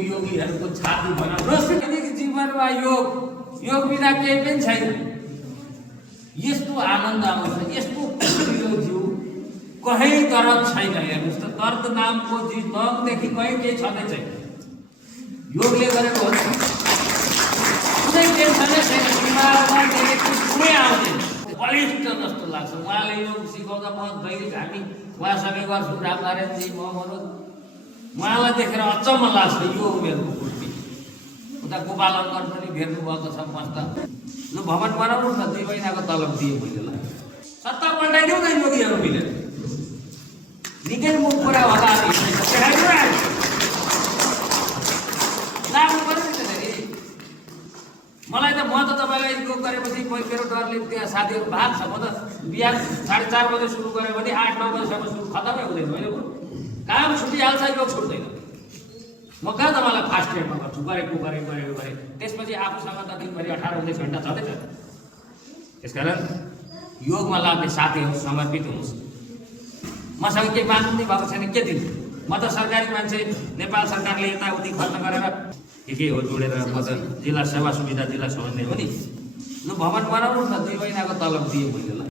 योगीहरूको छाती बनाउनुहोस्। किनकि जीवनमा योग बिना केही पनि छैन। यस्तो आनन्द आउँछ, यस्तो खुसिलो जिउ कहीँ दर्द छैन। हेर्नुहोस् त, दर्द नामको जीवदेखि कहीँ केही छँदै छैन। योगले गरेको हो, कुनै टेन्सनै छैन, दिमागमा कुनै आउँदैन, बलिष्ठ जस्तो लाग्छ। उहाँले योग सिकाउँदा म दैनिक हामी उहाँसँगै गर्छु, रामनारायणजी, म मनोज, उहाँलाई देखेर अचम्म लाग्छ यो उमेरको फुर्ती। उता गोपालङ्कर पनि भेट्नु भएको छ मस्त। लु भवन बनाउनु न, 2 महिनाको तलब दिएँ मैले। ल 70 पल्टाइदेऊ न योगीहरू मिलेर, निकै मुख पुरा होला। लाग्नु पर्यो नि त फेरि मलाई त। म त तपाईँलाई योग गरेपछि मेरो डरले त्यहाँ साथीहरू भाग छ। म त बिहान 4:30 बजे सुरु गरेँ भने 8-9 बजीसम्म सुरु खतमै हुँदैन। मैले काम छुटिहाल्छ, योग छुट्दैन। म कहाँ तपाईँलाई फास्ट ट्रेडमा गर्छु, गरेको त्यसपछि आफूसँग त दिनभरि 18-19 घन्टा छँदैछ। त्यसकारण योगमा लाग्ने साथीहरू समर्पित हुनुहोस्। मसँग केही माग्नु नै भएको छैन, के दिनु? म त सरकारी मान्छे, नेपाल सरकारले यताउति खर्च गरेर के हो जोडेर म त जिल्ला सेवा सुविधा जिल्ला समन्वय हो नि। लु भवन बनाउनु न, 2 महिनाको तलब दिएँ मैले। ल